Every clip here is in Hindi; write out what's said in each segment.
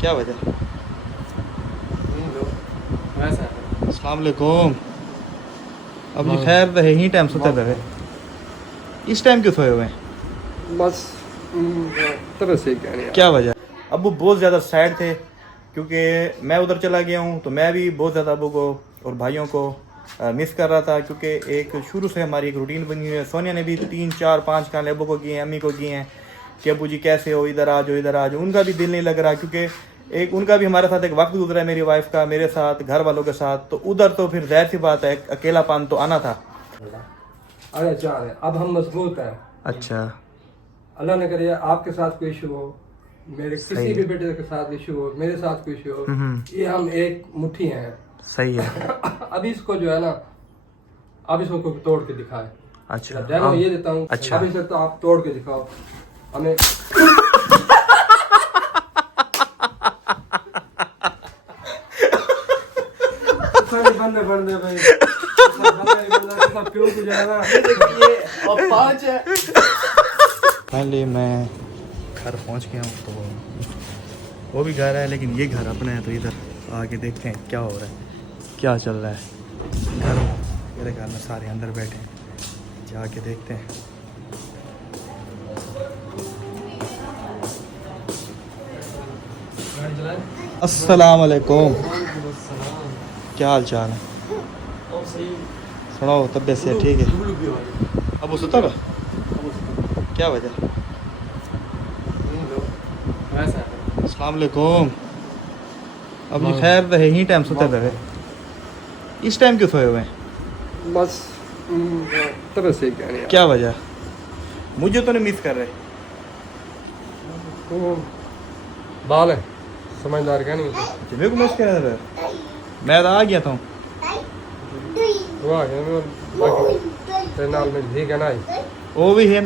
क्या वजह? अस्सलाम वालेकुम। अब जी खैर तो है ही टाइम सोते थे। इस टाइम क्यों सोए हुए हैं? बस तरह से क्या वजह? अबू बहुत ज़्यादा सैड थे क्योंकि मैं उधर चला गया हूँ, तो मैं भी बहुत ज़्यादा अबू को और भाइयों को मिस कर रहा था, क्योंकि एक शुरू से हमारी एक रूटीन बनी हुई है। सोनिया ने भी 3 4 5 कॉल अबू को किए हैं, अम्मी को किए हैं कि अबू जी कैसे हो, इधर आ जाओ, इधर आ जाओ। उनका भी दिल नहीं लग रहा, क्योंकि एक उनका भी हमारे साथ एक वक्त गुजरा है, मेरी वाइफ का, मेरे साथ, घर वालों के साथ। तो उधर तो फिर जाहिर सी बात है अकेलापन तो आना था। अरे चार है, अब हम मजबूत हैं। अच्छा, अल्लाह ने करे आपके साथ कोई इशू हो, मेरे किसी भी बेटे के साथ इशू हो, मेरे साथ कोई इशू हो, ये हम एक मुट्ठी हैं। सही है। अभी इसको जो है ना, अब इसको कोई तोड़ के दिखाए। अच्छा, डेमो ये देता हूँ। अच्छा। अभी से तो आप तोड़ के दिखाओ हमें। बंदे बंदे भाई फाइनली मैं घर पहुंच गया हूँ। तो वो भी घर है, लेकिन ये घर अपना है, तो इधर आके देखते हैं क्या हो रहा है, क्या चल रहा है। घर मेरे घर में सारे अंदर बैठे हैं, जाके देखते हैं। अस्सलाम वालेकुम। क्या हाल चाल है? सुनाओ, तबीयत से ठीक है? अब सुता था? क्या वजह? अस्सलाम वालेकुम। अब जी खैर तो है ही टाइम सोते थे। इस टाइम क्यों सोए हुए हैं? बस तरह से क्या वजह? मुझे तो नहीं मिस कर रहे? बाल है, समझदार क्या नहीं मेरे को मिस कर रहे थे? मैं तो आ गया था। वाह तेरे नाल में ठीक है ना। वो भी है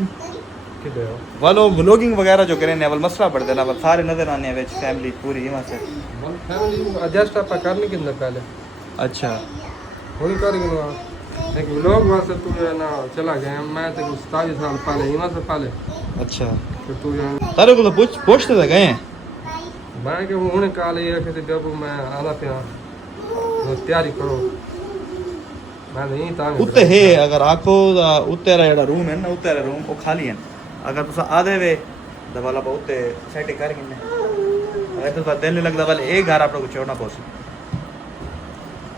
किधर हो? वालो व्लॉगिंग वगैरह जो करें वल मसला पड़ देना, वल सारे नजर आने हैं, फैमिली पूरी वहाँ से। एडजस्ट आप करने के अंदर पहले। अच्छा, वही कर गिनवा एक लोग वहाँ से तू है ना चला गया। मैं तो 27 साल पहले यहाँ से पहले। अच्छा। तो तू जो तारे को तो पूछते थे गए हैं। मैं कि उन्हें कहा ये रखे थे जब मैं आना पे तैयारी करो। मैं नहीं था उत्ते है, अगर आखो उत्ते रा रूम है ना, उत्ते रूम वो खाली है। अगर तुसा आधे वे दवाला बहुत सेटिंग कर गिने, अगर तुसा दिल नहीं लगता वाले एक घर आप लोग को छोड़ना पड़ेगा।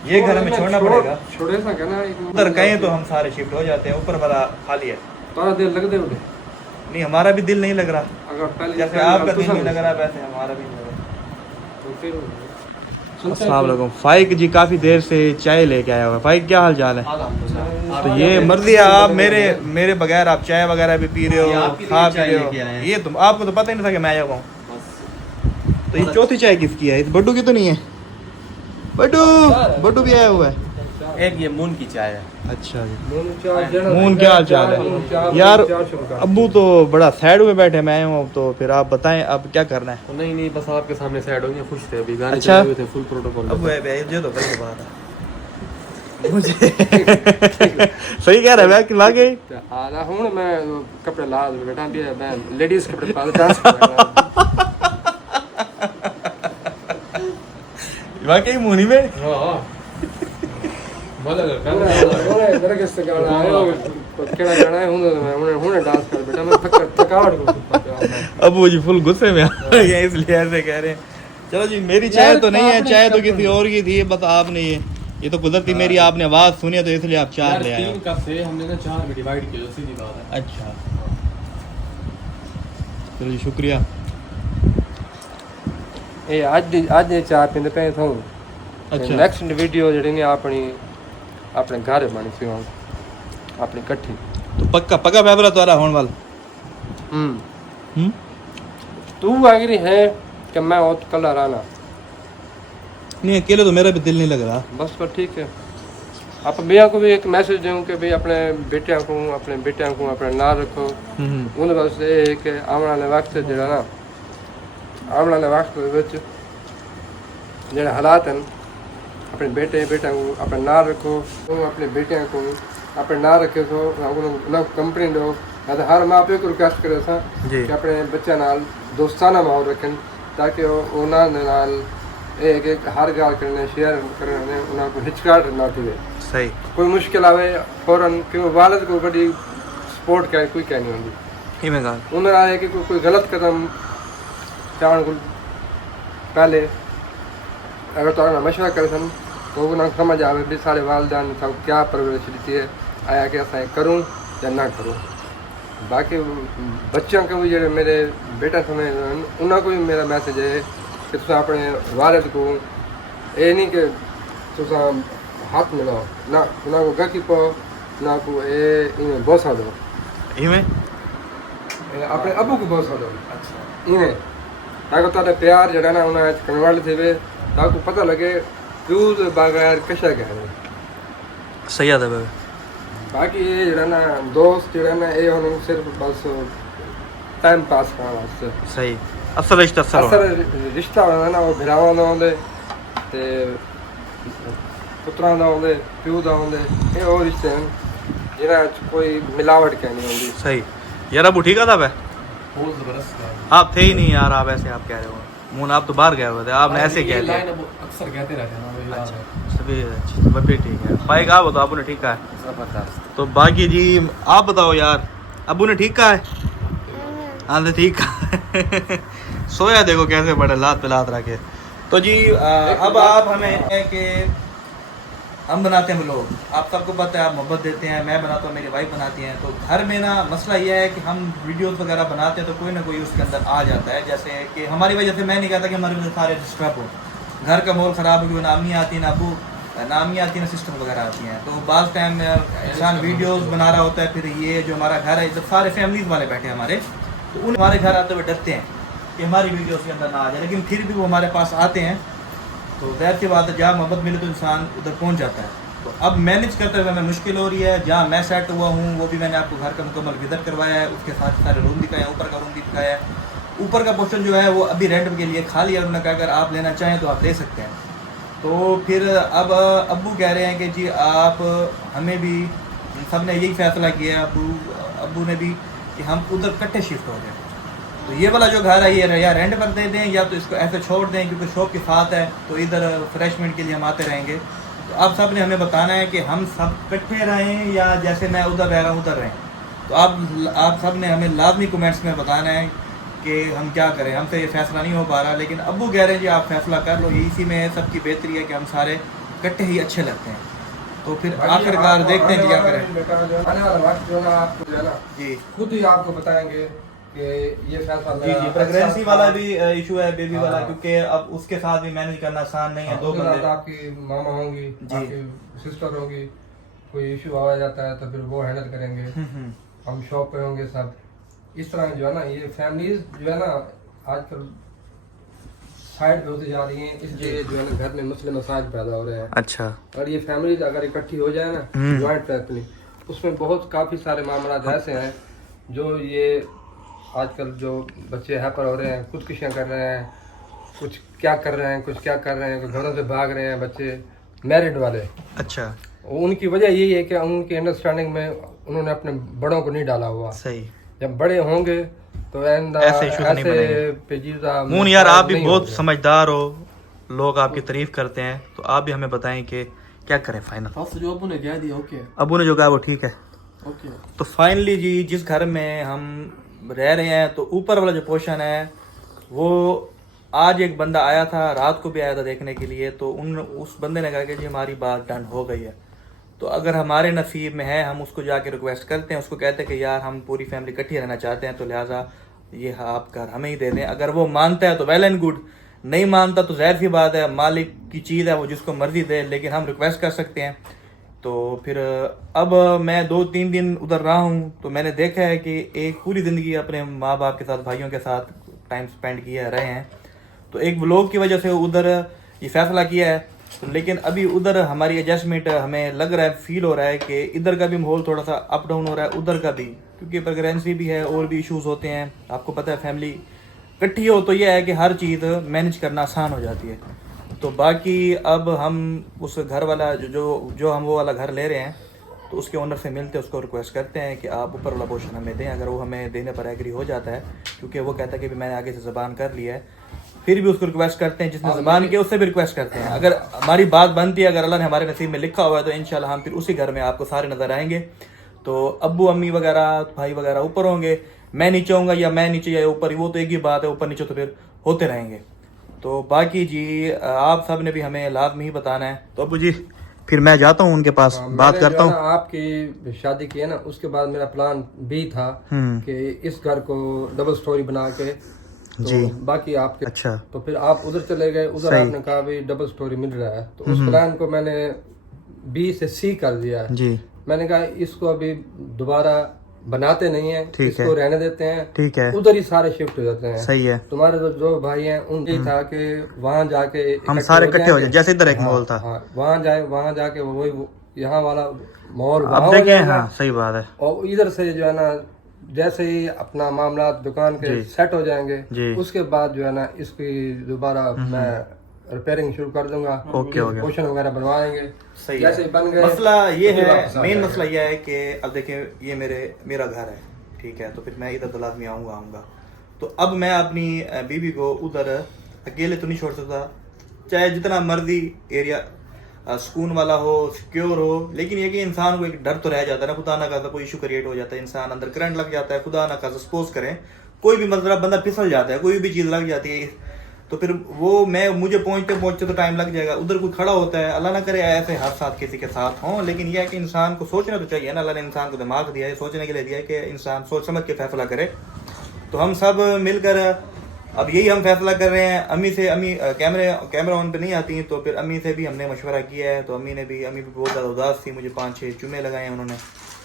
ये घर हमें छोड़ना पड़ेगा। छोड़े सा कहना उधर कहें तो हम सारे शिफ्ट हो जाते हैं, ऊपर वाला खाली है। तारा दिल लग दे उधर। नहीं, हमारा भी दिल नहीं लग रहा। अगर पहले जैसे आपका दिल नहीं लग रहा वैसे हमारा भी नहीं लग रहा। तो फिर अस्सलाम वालेकुम। फाइक जी काफ़ी देर से चाय लेके आया हुआ। फाइक क्या हाल चाल है? तो ये मर्जी है, आप मेरे बगैर आप चाय वगैरह भी पी रहे हो, खा पी रहे हो। ये तुम आपको तो पता ही नहीं था कि मैं आया हुआ हूँ। तो ये चौथी चाय किसकी है? इस बड्डू की तो नहीं है? बड्डू भी आया हुआ है। एक ये मून की चाय है। अच्छा जी, मून क्या हाल चाल है? यार अब्बू तो बड़ा सैड हुए बैठे, मैं आया हूँ। तो फिर आप बताएं अब क्या करना है? तो नहीं बस आपके सामने साइड हो गया, खुश थे अभी गाने अच्छा। चले हुए थे, फुल प्रोटोकॉल। अब ये तो गलत बात है मुझे। सही कह रहा है मैं ला गई। आला हूं मैं कपड़े ला बैठा दिया मैं लेडीज कपड़े पा डांस कर वाकई मुनी में। हां बोला कर मेरे के से गाना आयो केड़ा गाना है हुने डांस कर बेटा मैं थकावट को। अब वो जी फुल गुस्से में आ गया, इसलिए ऐसे कह रहे हैं। चलो जी, मेरी चाय तो नहीं है, चाय तो किसी और की थी, बस आपने ये तो कुदरती मेरी आपने आवाज सुनी तो इसलिए आप 4 ले आए। 3 कप से हमने ना 4 में डिवाइड किया, सीधी बात है। अच्छा, चलो जी, शुक्रिया। ए आज ये चाय पींदे पे थो। अच्छा, नेक्स्ट वीडियो जेडी ने अपने घर बनी सी अपनी इकट्ठी। तो पक्का फैसला तुम्हारा होने वाला। तू आगरी है कि मैं और कल रहना नहीं, अकेले तो मेरा भी दिल नहीं लग रहा। बस तो ठीक है। आप भैया को भी एक मैसेज दूँ कि भाई अपने बेटियां को अपने नाल रखो। उन वास्ते एक आने वाले वक्त जेड़ा ना आने वाले वक्त विच जेड़े हालात हैं, अपने बेटियां को अपने नाल रखो। अपने बेटियां को अपने नाल रखे तो उन्हें कंपनी दो। हर माँ प्यो को रिक्वेस्ट करे कि अपने बच्चों नाल दोस्ताना माहौल रखें, ताकि ਉਹਨਾਂ ਦੇ ਨਾਲ एक हर गाल करने शेयर करने उन्हें को हिचकाहट ना थी सही कोई मुश्किल आवे फौरन क्यों वालिद को बड़ी सपोर्ट करे कोई कहनी होंगी ही में ॻाल्हि उन्हें आए कि कोई गलत कदम चाण को पहले अगर तो मशवरा करे सन तो उन्हें समझ आवे भी सारे वालदान ने क्या परवरिश दी है आया कि असां करूँ या ना करूँ बाकी बच्चों के भी जो मेरे बेटा समय उन्हें को भी मेरा मैसेज है कि तुम अपने वालिद को ये नहीं कि तुम हाथ मिलाओ ना ना को गकी पाओ ना को इन्हें बोसा दो ही में अपने अबू को बोसा दो इन्हें ताकि तारे प्यार जड़ा ना उन्हें कन्वर्ट थे वे ताकि पता लगे दूध बगैर कशा कह रहे सही आता है बाकी ये जड़ा ना दोस्त जड़ा ना ये उन्हें सिर्फ बस टाइम पास करने वास्ते सही असल रिश्ता असल रिश्ता होना ना वो भिरावां दा होंदे ते पुत्रां दा होंदे प्यो दा होंदे ये और रिश्ते हैं जिन्हां च कोई मिलावट कहनी होंदी सही यार अबू ठीक आता है बहुत जबरदस्त है आप थे ही नहीं यार आप ऐसे आप कह रहे हो मून आप तो बाहर गए हुए थे आपने ऐसे ये कह दिया लाइन अब अक्सर कहते रहते हैं ना वो याद है सभी सब भी ठीक है भाई आप बताओ अबू ने ठीक कहा है जबरदस्त तो बाकी जी आप बताओ यार अबू ने ठीक कहा है हाँ तो ठीक है सोया देखो कैसे बड़े लात पे लात रखे तो जी अब आप हमें है कि हम बनाते हैं लोग आप सबको पता है आप मोहब्बत देते हैं मैं बनाता हूँ मेरी वाइफ बनाती हैं तो घर में ना मसला यह है कि हम वीडियोस वगैरह बनाते हैं तो कोई ना कोई उसके अंदर आ जाता है जैसे कि हमारी वजह से मैं नहीं कहता कि हमारी वजह से सारे डिस्टर्ब हो घर का माहौल ख़राब हो क्योंकि नामी आती है ना अबू नामी आती है ना सिस्टर वगैरह आती हैं तो बाज़ टाइम इंसान वीडियोस बना रहा होता है फिर ये जो हमारा घर है इधर सारे फैमिलीज वाले बैठे हैं हमारे तो उन हमारे घर आते हुए डरते हैं कि हमारी वीडियोस के अंदर ना आ जाए लेकिन फिर भी वो हमारे पास आते हैं तो ज़ाहिर सी बात है जहाँ मोहब्बत मिले तो इंसान उधर पहुँच जाता है तो अब मैनेज करते हुए हमें मुश्किल हो रही है जहाँ मैं सेट हुआ हूँ वो भी मैंने आपको घर का मुकम्मल विजिट करवाया है उसके साथ सारे रूम दिखाए ऊपर का रूम भी दिखाया है ऊपर का पोर्शन जो है वो अभी रेंट के लिए खाली है उन्होंने कहा अगर आप लेना चाहें तो आप ले सकते हैं तो फिर अब अब्बू कह रहे हैं कि जी आप हमें भी सब ने यही फैसला किया है अब्बू ने भी कि हम उधर इकट्ठे शिफ्ट हो गए तो ये वाला जो घर है ये या रेंट पर दे दें या तो इसको ऐसे छोड़ दें क्योंकि शॉप के साथ है तो इधर फ्रेशमेंट के लिए हम आते रहेंगे तो आप सब ने हमें बताना है कि हम सब इकट्ठे रहें या जैसे मैं उधर रह रहा हूँ उधर रहें तो आप सब ने हमें लाजमी कमेंट्स में बताना है कि हम क्या करें हमसे ये फैसला नहीं हो पा रहा लेकिन अब्बू कह रहे हैं जी आप फैसला कर लो इसी में सबकी बेहतरी है कि हम सारे इकट्ठे ही अच्छे लगते हैं तो फिर आखिरकार देखते हैं क्या करें बेटा जो आने वाला वक्त जो है ना आपको जो है ना जी खुद ही आपको बताएंगे कि ये फैसला जी जी प्रेगनेंसी वाला भी इशू है बेबी वाला क्योंकि अब उसके साथ भी मैनेज करना आसान नहीं है दो बंदे आपकी मामा होंगी जी। आपकी सिस्टर होगी कोई इशू आ जाता है तो फिर वो हैंडल करेंगे हम शॉप पे होंगे सब इस तरह जो है ना ये फैमिलीज जो है ना आजकल साइड पे होती जा रही हैं इसलिए जो है ना घर में मसले मसाइल पैदा हो रहे हैं अच्छा और ये फैमिलीज अगर इकट्ठी हो जाए ना ज्वाइंट फैमिली उसमें बहुत काफ़ी सारे मामला ऐसे हैं जो ये आजकल जो बच्चे हैपर हो रहे हैं खुदकुशियाँ कर रहे हैं कुछ क्या कर रहे हैं कुछ क्या कर रहे हैं घरों से भाग रहे हैं बच्चे मैरिड वाले अच्छा उनकी वजह यही है कि उनकी अंडरस्टैंडिंग में उन्होंने अपने बड़ों को नहीं डाला हुआ सही जब बड़े होंगे तो ऐसे issues नहीं बनेंगे। पेचीदा मून यार आप भी नहीं बहुत होंगे। समझदार हो लोग आपकी तारीफ करते हैं तो आप भी हमें बताएं कि क्या करें फाइनल फर्स्ट जो अबू ने कह दिया ओके अबू ने जो कहा वो ठीक है ओके तो फाइनली जी जिस घर में हम रह रहे हैं तो ऊपर वाला जो पोर्शन है वो आज एक बंदा आया था रात को भी आया था देखने के लिए तो उस बंदे ने कहा कि जी हमारी बात डन हो गई है तो अगर हमारे नसीब में है हम उसको जाके रिक्वेस्ट करते हैं उसको कहते हैं कि यार हम पूरी फैमिली इकट्ठी रहना चाहते हैं तो लिहाजा ये आप घर हमें ही दे दें अगर वो मानता है तो वेल एंड गुड नहीं मानता तो ज़ाहिर सी बात है मालिक की चीज़ है वो जिसको मर्जी दे लेकिन हम रिक्वेस्ट कर सकते हैं तो फिर अब मैं 2-3 दिन उधर रहा हूँ तो मैंने देखा है कि एक पूरी ज़िंदगी अपने माँ बाप के साथ भाइयों के साथ टाइम स्पेंड किया रहे हैं तो एक व्लॉग की वजह से उधर ये फैसला किया है तो लेकिन अभी उधर हमारी एडजस्टमेंट हमें लग रहा है फील हो रहा है कि इधर का भी माहौल थोड़ा सा अप डाउन हो रहा है उधर का भी क्योंकि प्रेगनेंसी भी है और भी इश्यूज होते हैं आपको पता है फैमिली इकट्ठी हो तो यह है कि हर चीज़ मैनेज करना आसान हो जाती है तो बाकी अब हम उस घर वाला जो हम वो वाला घर ले रहे हैं तो उसके ओनर से मिलते हैं उसको रिक्वेस्ट करते हैं कि आप ऊपर वाला पोर्शन हमें दें अगर वो हमें देने पर एग्री हो जाता है क्योंकि वो कहता है कि भी मैंने आगे से ज़बान कर लिया है फिर भी उसको रिक्वेस्ट करते हैं, जिसने ज़बान की उससे भी रिक्वेस्ट करते हैं। अगर हमारी बात बनती है, अगर अल्लाह ने हमारे नसीब में लिखा हुआ है, तो इंशाल्लाह हम फिर उसी घर में आपको सारे नज़र आएंगे। तो अब्बू अम्मी वगैरह भाई वगैरह ऊपर होंगे, मैं नीचे होऊंगा या मैं नीचे या ऊपर, वो तो एक ही बात है, ऊपर नीचे तो फिर होते रहेंगे। तो बाकी जी आप सब ने भी हमें लाजमी ही बताना है। तो अब्बू जी फिर मैं जाता हूँ उनके पास, बात करता हूँ। आपकी शादी की है ना, उसके बाद मेरा प्लान भी था कि इस घर को डबल स्टोरी बना के, तो जी बाकी आपके, अच्छा, तो फिर आप उधर चले गए, उधर आपने कहा भाई डबल स्टोरी मिल रहा है, तो उस प्लान को मैंने बी से सी कर दिया है। जी मैंने कहा इसको अभी दोबारा बनाते नहीं है, इसको रहने देते हैं, ठीक है, उधर ही सारे शिफ्ट हो जाते हैं। सही है। तुम्हारे जो भाई हैं उनकी था कि वहाँ जाके हम सारे इकट्ठे हो जाए, जैसे इधर एक माहौल था। हाँ, वहाँ जाके वही यहाँ वाला माहौल अब देखें, हाँ सही बात है। और इधर से जो है ना, जैसे ही अपना मामला दुकान के सेट हो जाएंगे, उसके बाद जो है ना इसकी दोबारा मैं रिपेयरिंग शुरू कर दूंगा। ओके ओके, पोर्शन वगैरह बनवाएंगे। सही जैसे है। बन गए, मसला ये है, मेन मसला ये है कि अब देखें ये मेरा घर है, ठीक है, तो फिर मैं इधर तो लाजमी आऊँगा। तो अब मैं अपनी बीवी को उधर अकेले तो नहीं छोड़ सकता, चाहे जितना मर्जी एरिया सुकून वाला हो, सिक्योर हो, लेकिन ये कि इंसान को एक डर तो रह जाता है ना, खुदा ना खासा कोई इशू क्रिएट हो जाता है, इंसान अंदर करंट लग जाता है, खुदा ना खासा सपोज करें कोई भी मतलब बंदा फिसल जाता है, कोई भी चीज़ लग जाती है, तो फिर वो मुझे पहुंचते तो टाइम लग जाएगा। उधर कोई खड़ा होता है, अल्लाह ना करे ऐसे हर साथ किसी के साथ हों, लेकिन यह है कि इंसान को सोचना तो चाहिए ना, अल्लाह ने इंसान को दिमाग दिया है, सोचने के लिए दिया है कि इंसान सोच समझ के फैसला करे। तो हम सब मिलकर अब यही हम फैसला कर रहे हैं। अम्मी कैमरा ऑन पे नहीं आती, तो फिर अम्मी से भी हमने मशवरा किया है, तो अम्मी भी बहुत ज़्यादा उदास थी, मुझे 5-6 चुमे लगाए उन्होंने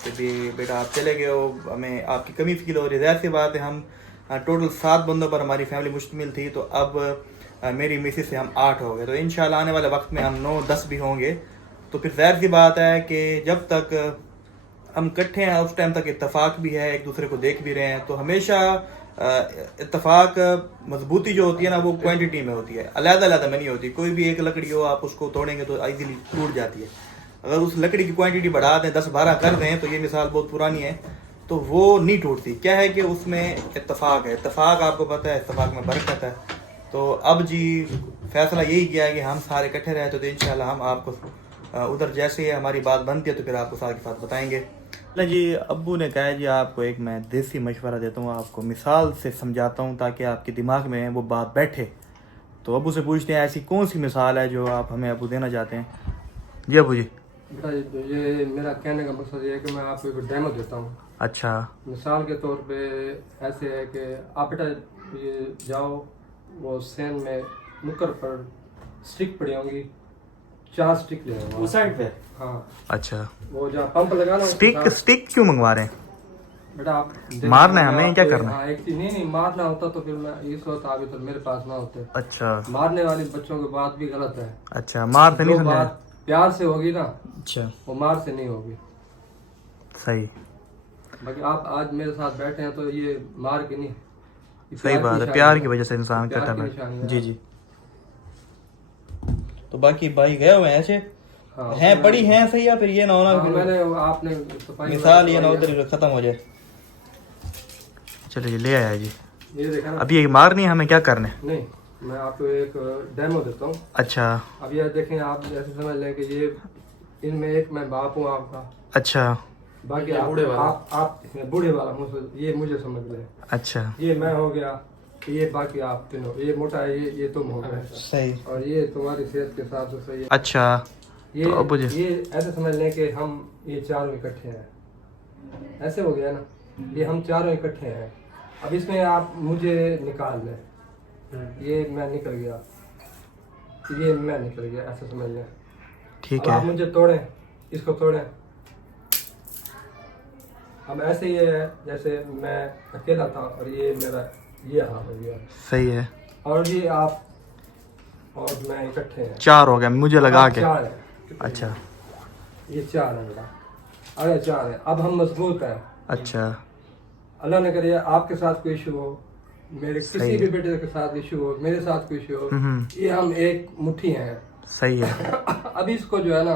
कि भी बेटा आप चले गए हो, हमें आपकी कमी फील हो रही है। ज़ाहिर सी बात है, हम टोटल 7 बंदों पर हमारी फैमिली मुश्तमिल थी, तो अब मेरी मिसेस से हम 8 हो गए, तो इंशाल्लाह आने वाले वक्त में हम 9-10 भी होंगे। तो फिर ज़ाहिर सी बात है कि जब तक हम इकट्ठे हैं उस टाइम तक इत्तेफाक भी है, एक दूसरे को देख भी रहे हैं। तो हमेशा इत्तेफाक मजबूती जो होती है ना, वो क्वांटिटी में होती है, अलग-अलग में नहीं होती। कोई भी एक लकड़ी हो, आप उसको तोड़ेंगे तो इजीली टूट जाती है। अगर उस लकड़ी की क्वांटिटी बढ़ा दें, 10-12 कर दें, तो ये मिसाल बहुत पुरानी है, तो वो नहीं टूटती। क्या है कि उसमें इत्तेफाक है, इत्तेफाक आपको पता है, इत्तेफाक में बरकत है। तो अब जी फैसला यही किया है कि हम सारे इकट्ठे रहे, तो इंशाल्लाह हम आपको उधर जैसे ही हमारी बात बनती है तो फिर आपको साथ के साथ बताएंगे। जी अब्बू ने कहा है जी आपको एक मैं देसी मशवरा देता हूँ, आपको मिसाल से समझाता हूँ ताकि आपके दिमाग में वो बात बैठे। तो अब्बू से पूछते हैं ऐसी कौन सी मिसाल है जो आप हमें अब्बू देना चाहते हैं। जी अब्बू जी। बेटा ये मेरा कहने का मकसद ये है कि मैं आपको एक डेमो देता हूँ। अच्छा। मिसाल के तौर पे ऐसे है कि आप बेटा ये जाओ, वो सेन में नुक्कड़ पर स्टिक पड़ी होंगी, 4 स्टिक ले आओ उस साइड पे। हाँ अच्छा, वो जहाँ पंप लगा ना, स्टिक क्यों मंगवा रहे हैं बेटा? आप मारना है हमें, क्या करना है? हाँ, एक चीज नहीं मारना होता तो फिर मैं इस वक्त अभी तो मेरे पास ना होते। अच्छा, मारने वाले बच्चों की बात भी गलत है। अच्छा, मार से नहीं जो समझा। बात प्यार से होगी ना, अच्छा, वो मार से नहीं होगी। सही। बाकी आप आज मेरे साथ बैठे हैं तो ये मार के नहीं, सही बात है, प्यार की वजह से इंसान करता है। जी जी। तो बाकी भाई गए हुए हैं ऐसे हैं, बड़ी हैं सही, या फिर ये ना होना मैंने आपने मिसाल ये ना उधर खत्म हो जाए। चलिए ले आया जी। ये देखा ना, अभी ये मारनी है हमें, क्या करने? नहीं मैं आपको एक डेमो देता हूँ। अच्छा। अब ये देखें, आप ऐसे समझ लें कि ये इनमें एक मैं बाप हूँ आपका। अच्छा। बाकी आप इसमें बूढ़े वाला ये मुझे समझ लें। अच्छा। ये मैं हो गया, ये बाकी आप तीनों, ये मोटा है, ये तुम हो गए। सही। और ये तुम्हारी सेहत के हिसाब से सही है। अच्छा। ये तो ये ऐसे समझ लें कि हम ये चारों इकट्ठे हैं, ऐसे हो गया ना, ये हम चारों इकट्ठे हैं। अब इसमें आप मुझे निकाल लें, ये मैं निकल गया, ये मैं निकल गया, ऐसे समझ लें। ठीक है। आप मुझे तोड़ें, इसको तोड़ें। अब ऐसे ये है जैसे मैं अकेला था और ये मेरा ये हाल हो गया। सही है। और ये आप और मैं इकट्ठे हैं, 4 हो गया मुझे लगा के। 4 है। अच्छा, ये 4 है बेटा, अरे 4 है। अब हम मजबूत हैं। अच्छा। अल्लाह ने करे आपके साथ कोई इशू हो, मेरे किसी भी बेटे के साथ इशू हो, मेरे साथ कोई इशू हो, ये हम एक मुट्ठी हैं। सही है। अब इसको जो है ना,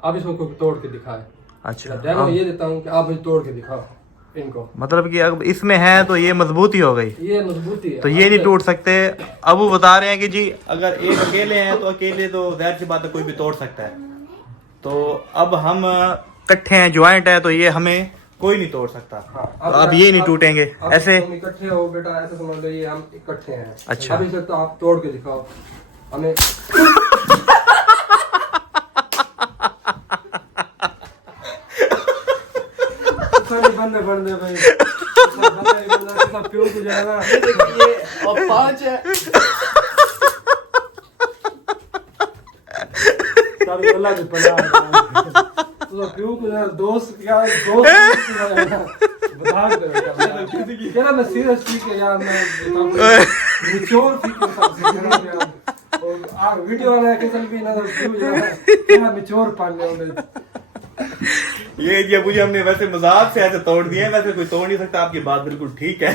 अब इसको कोई तोड़ के दिखाए। अच्छा, डेमो ये देता हूँ कि आप मुझे तोड़ के दिखाओ। इनको। मतलब कि अब इसमें है तो ये मजबूती हो गई, ये मजबूती है तो ये नहीं टूट सकते। अब वो बता रहे हैं कि जी अगर एक अकेले हैं तो अकेले तो जाहिर सी बात है कोई भी तोड़ सकता है, तो अब हम इकट्ठे हैं, ज्वाइंट है, तो ये हमें कोई नहीं तोड़ सकता। हाँ, तो अब ये नहीं टूटेंगे अब ऐसे। तुम इकट्ठे हो बेटा, ऐसे समझ लो ये हम इकट्ठे हैं। अच्छा। अभी से तो आप तोड़ के दिखाओ हमें। बंदे बंदे भाई प्योर को जाएगा ये और 5 है। सारे वाला भी पड़ा तो प्योर को जाएगा। दोस्त क्या दोस्त बता दे क्या मैं सीरियस ठीक है यार, मैं निचोड़ ठीक है सबसे और आ वीडियो वाला के चल भी ना तो क्या निचोड़ पाने वाले। ये मुझे हमने वैसे मजाक से ऐसे तोड़ दिए, वैसे कोई तोड़ नहीं सकता। आपकी बात बिल्कुल ठीक है।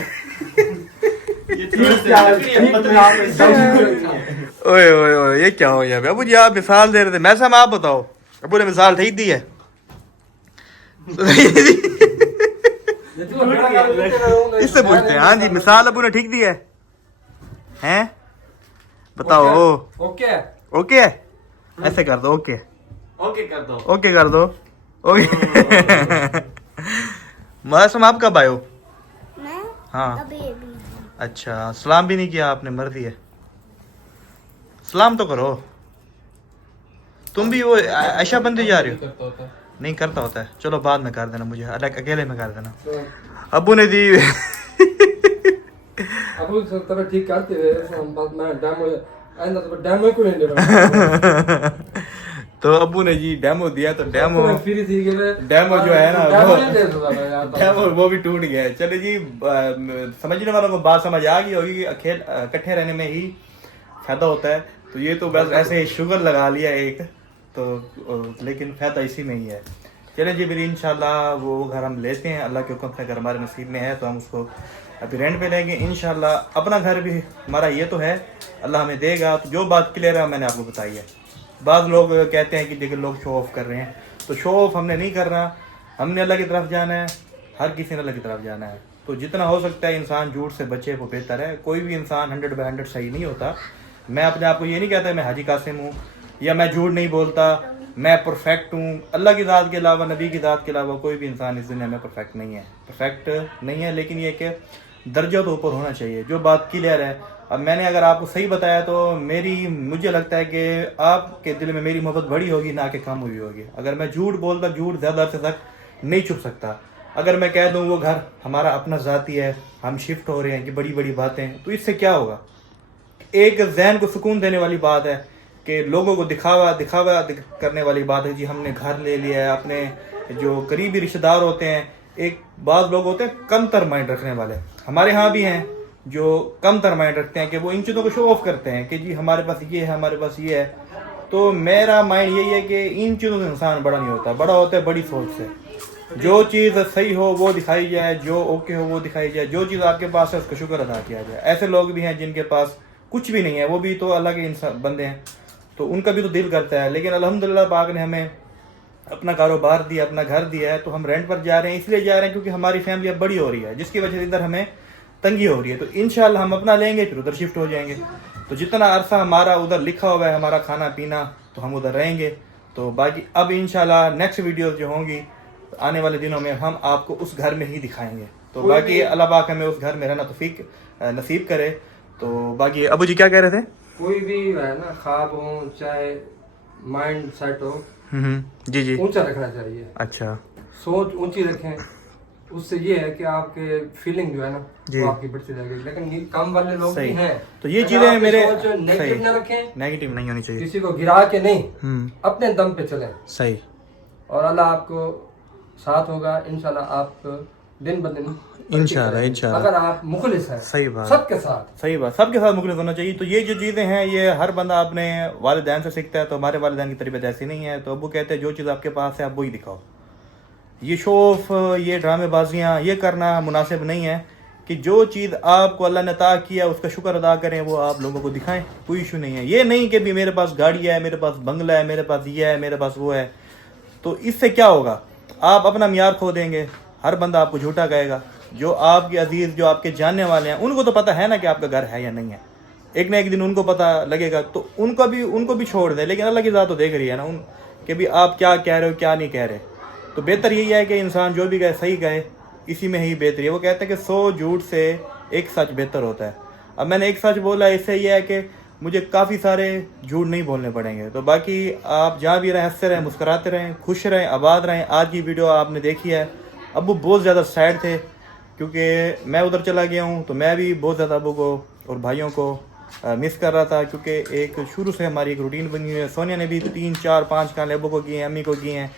ओए ओए ओए ये क्या हो गया अबू जी? आप मिसाल दे रहे थे, मैं आप बताओ अबू ने मिसाल ठीक दी है। इससे पूछते हैं। हाँ जी, मिसाल अबू ने ठीक दी है, हैं? बताओ। ओके ओके है, ऐसे कर दो। ओके ओके कर दो। ओके कर दो। ओके। मौसम आप कब आए हो? मैं हाँ अभी अच्छा, सलाम भी नहीं किया आपने, मर्जी है। सलाम तो करो। तुम भी वो आयशा बनते जा रही हो? करता होता है। नहीं करता होता है, चलो बाद में कर देना, मुझे अलग अकेले में कर देना। अब्बू ने दी। अब तब ठीक करते हुए हम बात में डेमो आइंदा तो डेमो को नहीं दे। तो अब्बू ने जी डेमो दिया, तो डेमो फ्री थी के डेमो जो है ना डेमो नहीं दे सकता यार। डेमो वो भी टूट गया है। चले जी, समझने वालों को बात समझ आ गई होगी कि इकट्ठे रहने में ही फायदा होता है। तो ये तो बस ऐसे शुगर लगा लिया एक तो, लेकिन फायदा इसी में ही है। चले जी फिर इंशाल्लाह वो घर हम लेते हैं, अल्लाह के हुक्म से अगर हमारे नसीब में है तो हम उसको अभी रेंट पे लेंगे इंशाल्लाह। अपना घर भी हमारा ये तो है, अल्लाह हमें देगा। तो जो बात क्लियर है मैंने आपको बताई है। बाद लोग कहते हैं कि देखिए लोग शो ऑफ कर रहे हैं, तो शो ऑफ हमने नहीं करना, हमने अल्लाह की तरफ जाना है, हर किसी ने अल्लाह की तरफ जाना है। तो जितना हो सकता है इंसान झूठ से बचे वो बेहतर है। कोई भी इंसान 100/100 सही नहीं होता। मैं अपने आप को ये नहीं कहता मैं हाजी कासिम हूँ या मैं झूठ नहीं बोलता, मैं परफेक्ट हूँ। अल्लाह की ज़ात के अलावा, नबी की ज़ात के अलावा कोई भी इंसान इस दुनिया में परफेक्ट नहीं है, परफेक्ट नहीं है। लेकिन ये कि दर्जा तो ऊपर होना चाहिए। जो बात क्लियर है, अब मैंने अगर आपको सही बताया तो मुझे लगता है कि आपके दिल में मेरी मोहब्बत बड़ी होगी ना कि कम हुई होगी। अगर मैं झूठ बोलता, झूठ ज़्यादा से तक नहीं छुप सकता। अगर मैं कह दूँ वो घर हमारा अपना ज़ाती है, हम शिफ्ट हो रहे हैं, कि बड़ी बड़ी बातें, तो इससे क्या होगा? एक जहन को सुकून देने वाली बात है कि लोगों को दिखावा करने वाली बात है जी हमने घर ले लिया है। अपने जो करीबी रिश्तेदार होते हैं, एक बात लोग होते हैं कम तर माइंड रखने वाले, हमारे यहाँ भी हैं जो कम तर माइंड रखते हैं कि वो इन चीज़ों को शो ऑफ करते हैं कि जी हमारे पास ये है, हमारे पास ये है। तो मेरा माइंड यही है कि इन चीज़ों से इंसान बड़ा नहीं होता, बड़ा होता है बड़ी सोच से। जो चीज़ सही हो वो दिखाई जाए, जो ओके हो वो दिखाई जाए, जो चीज़ आपके पास है उसका शुक्र अदा किया जाए। ऐसे लोग भी हैं जिनके पास कुछ भी नहीं है, वो भी तो अल्लाह के इंसान बंदे हैं, तो उनका भी तो दिल करता है। लेकिन अल्हम्दुलिल्लाह पाक ने हमें अपना कारोबार दिया, अपना घर दिया है, तो हम रेंट पर जा रहे हैं। इसलिए जा रहे हैं क्योंकि हमारी फैमिली अब बड़ी हो रही है, जिसकी वजह से इधर हमें तंगी हो रही है। तो इंशाल्लाह हम अपना लेंगे फिर उधर शिफ्ट हो जाएंगे। तो जितना अरसा हमारा उधर लिखा हुआ है, हमारा खाना पीना, तो हम उधर रहेंगे। तो बाकी अब इंशाल्लाह नेक्स्ट वीडियोस जो होंगी आने वाले दिनों में हम आपको उस घर में ही दिखाएंगे। तो बाकी अल्लाह पाक हमें उस घर में रहना तौफीक नसीब करे। तो बाकी अबू जी क्या कह रहे थे? कोई भी है ना, ख्वाब हो चाहे माइंड सेट हो, जी जी ऊंचा रखना चाहिए। अच्छा, सोच ऊंची रखें, उससे ये है कि आपके फीलिंग जो है ना जी। वो आपकी बढ़ती जाएगी। लेकिन ये काम वाले लोग भी सही हैं, तो ये अगर चीजें आपकी मेरे सोच नेगेटिव ना रखें, नेगेटिव नहीं होनी चाहिए, किसी को गिरा के नहीं, अपने दम पे चलें सही। और अल्लाह आपको साथ होगा इंशाल्लाह। आप दिन ब दिन इंशाल्लाह अगर आप मुखलिस हैं सही बात, सबके साथ, सही बात, सबके साथ मुखलिस होना चाहिए। तो ये जो चीज़ें हैं ये हर बंदा अपने वालिदैन से सीखता है। तो हमारे वालिदैन की तरबियत ऐसी नहीं है। तो अबू कहते हैं जो चीज़ आपके पास है आप वही दिखाओ। ये शो ऑफ, ये ड्रामेबाजियाँ ये करना मुनासिब नहीं है। कि जो चीज़ आपको अल्लाह ने अता किया उसका शुक्र अदा करें, वो आप लोगों को दिखाएं, कोई इशू नहीं है। ये नहीं कि भी मेरे पास गाड़ी है, मेरे पास बंगला है, मेरे पास ये है, मेरे पास वो है, तो इससे क्या होगा? आप अपना मियार खो देंगे। हर बंदा आपको झूठा कहेगा। जो आपके अजीज़, जो आपके जानने वाले हैं, उनको तो पता है ना कि आपका घर है या नहीं है। एक ना एक दिन उनको पता लगेगा तो उनको भी छोड़ दें, लेकिन अल्लाह की ज़ात तो देख रही है ना उन कि भी आप क्या कह रहे हो क्या नहीं कह रहे। तो बेहतर यही है कि इंसान जो भी कहे सही कहे, इसी में ही बेहतरी है। वो कहते हैं कि 100 झूठ से एक सच बेहतर होता है। अब मैंने एक सच बोला, इससे यह है कि मुझे काफ़ी सारे झूठ नहीं बोलने पड़ेंगे। तो बाकी आप जहाँ भी रहें, हंसते रहें, मुस्कुराते रहें, खुश रहें, आबाद रहें। आज की वीडियो आपने देखी है, अब्बू बहुत ज़्यादा सैड थे क्योंकि मैं उधर चला गया हूँ। तो मैं भी बहुत ज़्यादा अब्बू को और भाइयों को मिस कर रहा था, क्योंकि एक शुरू से हमारी एक रूटीन बनी हुई है। सोनिया ने भी 3 4 5 कॉल अब्बू को किए हैं, अम्मी को किए हैं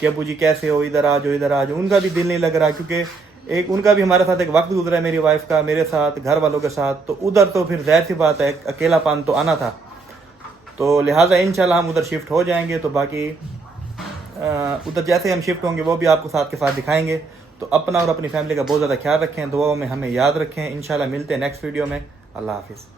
कि अब्बू जी कैसे हो, इधर आ जाओ, इधर आ जाओ। उनका भी दिल नहीं लग रहा, क्योंकि एक उनका भी हमारे साथ एक वक्त गुजरा है, मेरी वाइफ का, मेरे साथ, घर वालों के साथ। तो उधर तो फिर ज़ाहिर सी बात है अकेलापन तो आना था। तो लिहाजा इंशाल्लाह हम उधर शिफ्ट हो जाएंगे। तो बाकी उधर जैसे हम शिफ्ट होंगे वो भी आपको साथ के साथ दिखाएंगे। तो अपना और अपनी फैमिली का बहुत ज़्यादा ख्याल रखें, दुआओं में हमें याद रखें। इंशाल्लाह मिलते हैं नेक्स्ट वीडियो में। अल्लाह हाफिज़।